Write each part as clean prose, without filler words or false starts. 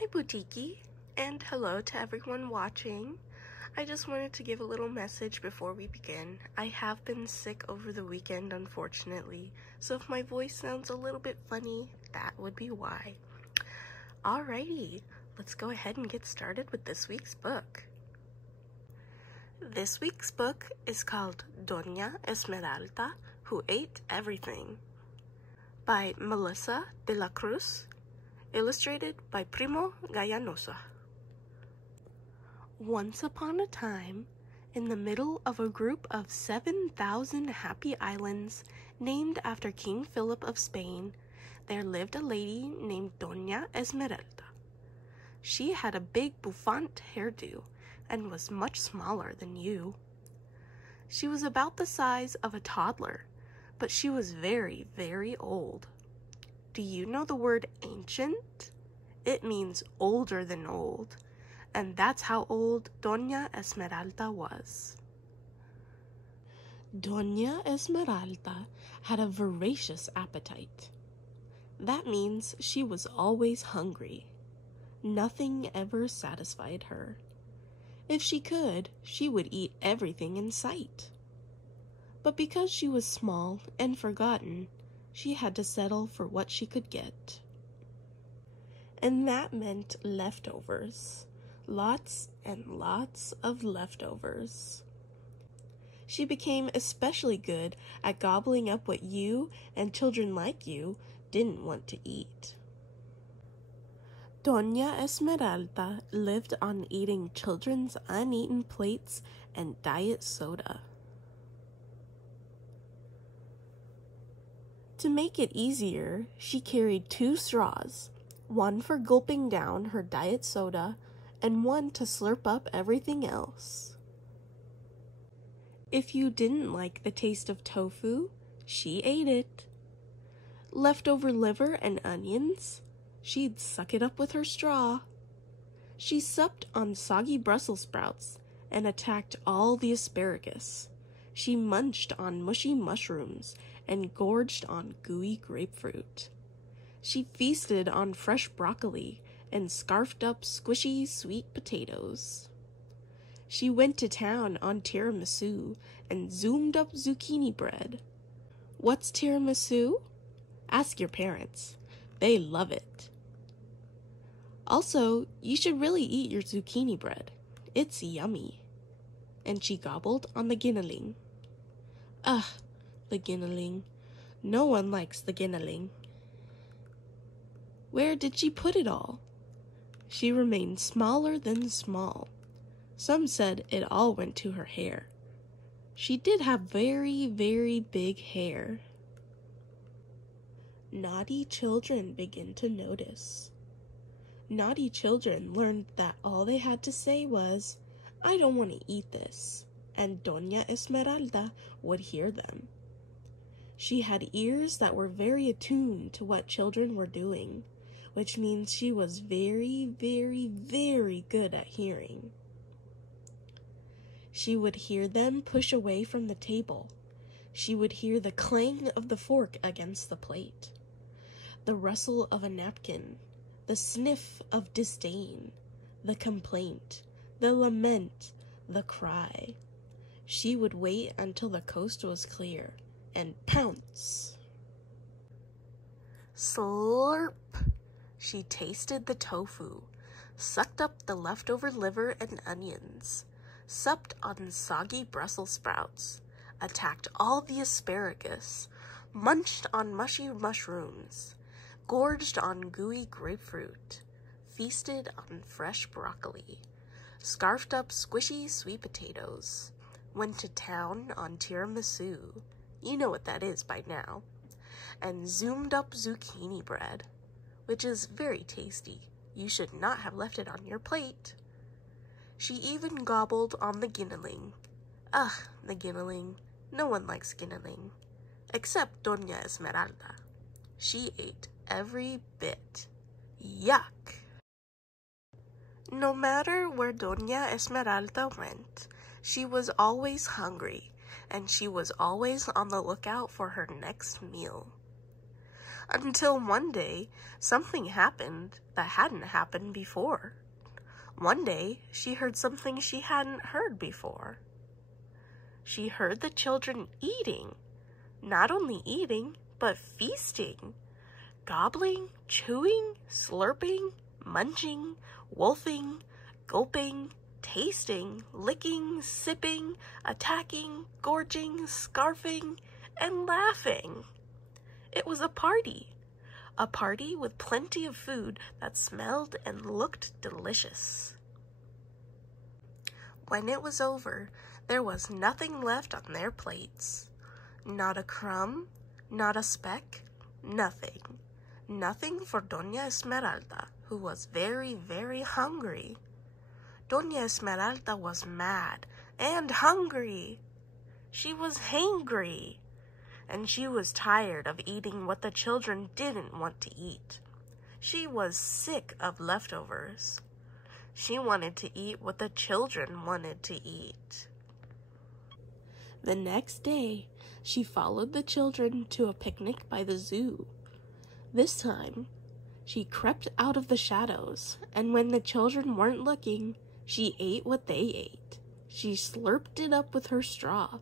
Hi Butiki, and hello to everyone watching. I just wanted to give a little message before we begin. I have been sick over the weekend, unfortunately, so if my voice sounds a little bit funny, that would be why. Alrighty, let's go ahead and get started with this week's book. This week's book is called Doña Esmeralda, Who Ate Everything, by Melissa de la Cruz, illustrated by Primo Gallanosa. Once upon a time, in the middle of a group of 7,000 happy islands named after King Philip of Spain, there lived a lady named Doña Esmeralda. She had a big bouffant hairdo and was much smaller than you. She was about the size of a toddler, but she was very, very old. Do you know the word ancient? It means older than old, and that's how old Doña Esmeralda was. Doña Esmeralda had a voracious appetite. That means she was always hungry. Nothing ever satisfied her. If she could, she would eat everything in sight. But because she was small and forgotten, she had to settle for what she could get. And that meant leftovers. Lots and lots of leftovers. She became especially good at gobbling up what you and children like you didn't want to eat. Doña Esmeralda lived on eating children's uneaten plates and diet soda. To make it easier, she carried 2 straws, one for gulping down her diet soda and one to slurp up everything else. If you didn't like the taste of tofu, she ate it. Leftover liver and onions, she'd suck it up with her straw. She supped on soggy Brussels sprouts and attacked all the asparagus. She munched on mushy mushrooms and gorged on gooey grapefruit. She feasted on fresh broccoli and scarfed up squishy sweet potatoes. She went to town on tiramisu and zoomed up zucchini bread. What's tiramisu? Ask your parents. They love it. Also, you should really eat your zucchini bread. It's yummy. And she gobbled on the ginneling. Ugh, the ginneling. No one likes the ginneling. Where did she put it all? She remained smaller than small. Some said it all went to her hair. She did have very, very big hair. Naughty children began to notice. Naughty children learned that all they had to say was, "I don't want to eat this," and Doña Esmeralda would hear them. She had ears that were very attuned to what children were doing, which means she was very, very, very good at hearing. She would hear them push away from the table. She would hear the clang of the fork against the plate, the rustle of a napkin, the sniff of disdain, the complaint, the lament, the cry. She would wait until the coast was clear and pounce. Slurp! She tasted the tofu, sucked up the leftover liver and onions, supped on soggy Brussels sprouts, attacked all the asparagus, munched on mushy mushrooms, gorged on gooey grapefruit, feasted on fresh broccoli, scarfed up squishy sweet potatoes, went to town on tiramisu, you know what that is by now, and zoomed up zucchini bread, which is very tasty. You should not have left it on your plate. She even gobbled on the ginneling. Ugh, the ginneling. No one likes ginneling. Except Doña Esmeralda. She ate every bit. Yuck! No matter where Doña Esmeralda went, she was always hungry, and she was always on the lookout for her next meal. Until one day, something happened that hadn't happened before. One day, she heard something she hadn't heard before. She heard the children eating. Not only eating, but feasting. Gobbling, chewing, slurping, munching, wolfing, gulping, tasting, licking, sipping, attacking, gorging, scarfing, and laughing. It was a party with plenty of food that smelled and looked delicious. When it was over, there was nothing left on their plates. Not a crumb, not a speck, nothing. Nothing for Doña Esmeralda, who was very, very hungry. Doña Esmeralda was mad and hungry. She was hangry. And she was tired of eating what the children didn't want to eat. She was sick of leftovers. She wanted to eat what the children wanted to eat. The next day, she followed the children to a picnic by the zoo. This time, she crept out of the shadows, and when the children weren't looking, she ate what they ate. She slurped it up with her straw.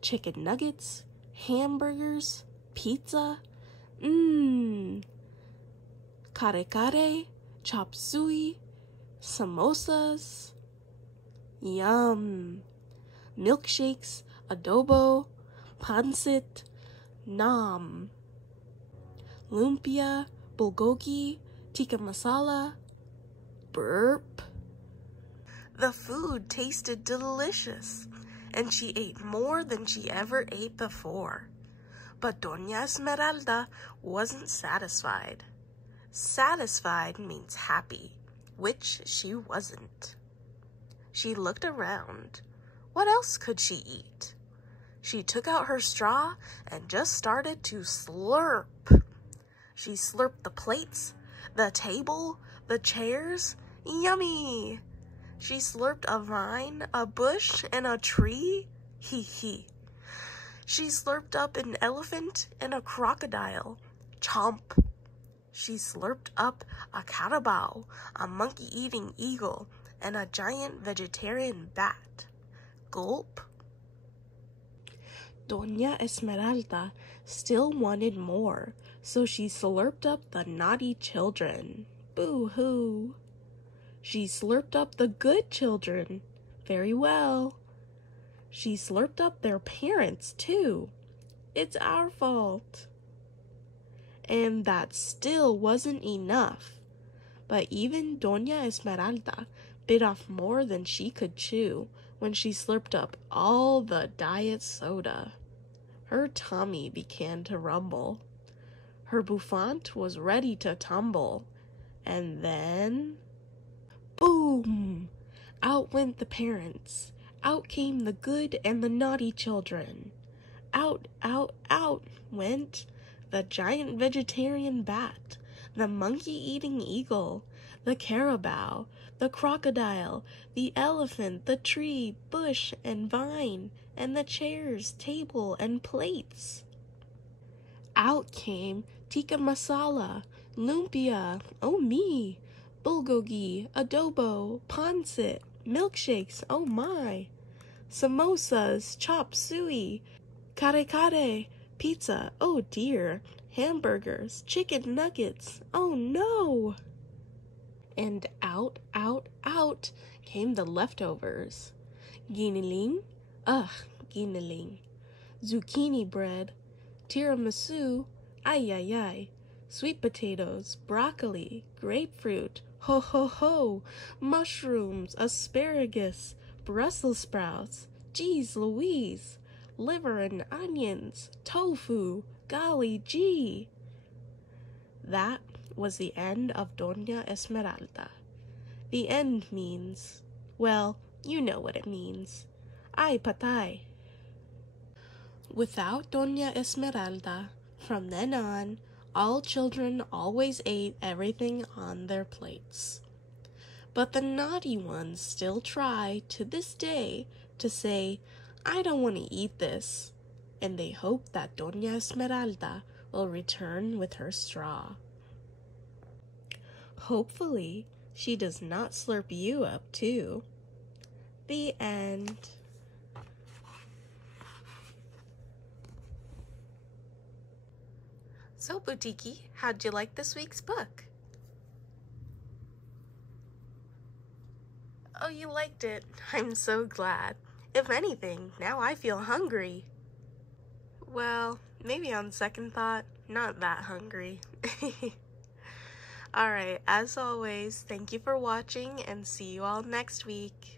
Chicken nuggets, hamburgers, pizza, kare, chop suey, samosas, yum, milkshakes, adobo, pancit, nam, lumpia, bulgogi, tikka masala, burp. The food tasted delicious, and she ate more than she ever ate before. But Doña Esmeralda wasn't satisfied. Satisfied means happy, which she wasn't. She looked around. What else could she eat? She took out her straw and just started to slurp. She slurped the plates, the table, the chairs. Yummy! She slurped a vine, a bush, and a tree. Hee hee. She slurped up an elephant and a crocodile. Chomp. She slurped up a carabao, a monkey-eating eagle, and a giant vegetarian bat. Gulp. Doña Esmeralda still wanted more, so she slurped up the naughty children. Boo-hoo. She slurped up the good children. Very well. She slurped up their parents, too. It's our fault. And that still wasn't enough. But even Doña Esmeralda bit off more than she could chew when she slurped up all the diet soda. Her tummy began to rumble. Her bouffant was ready to tumble. And then... boom! Out went the parents. Out came the good and the naughty children. Out, out, out went the giant vegetarian bat, the monkey-eating eagle, the carabao, the crocodile, the elephant, the tree, bush, and vine, and the chairs, table, and plates. Out came tikka masala, lumpia, oh me, bulgogi, adobo, pancit, milkshakes, oh my, samosas, chop suey, kare, pizza, oh dear, hamburgers, chicken nuggets, oh no. And out, out, out came the leftovers. Giniling, giniling, zucchini bread, tiramisu, ay, sweet potatoes, broccoli, grapefruit, ho ho ho, mushrooms, asparagus, Brussels sprouts, geez Louise, liver and onions, tofu, golly gee. That was the end of Doña Esmeralda. The end means, well, you know what it means. Ay patay. Without Doña Esmeralda, from then on, all children always ate everything on their plates. But the naughty ones still try, to this day, to say, I don't want to eat this, and they hope that Doña Esmeralda will return with her straw. Hopefully, she does not slurp you up too. The end. So, Butiki, how'd you like this week's book? Oh, you liked it. I'm so glad. If anything, now I feel hungry. Well, maybe on second thought, not that hungry. Alright, as always, thank you for watching and see you all next week.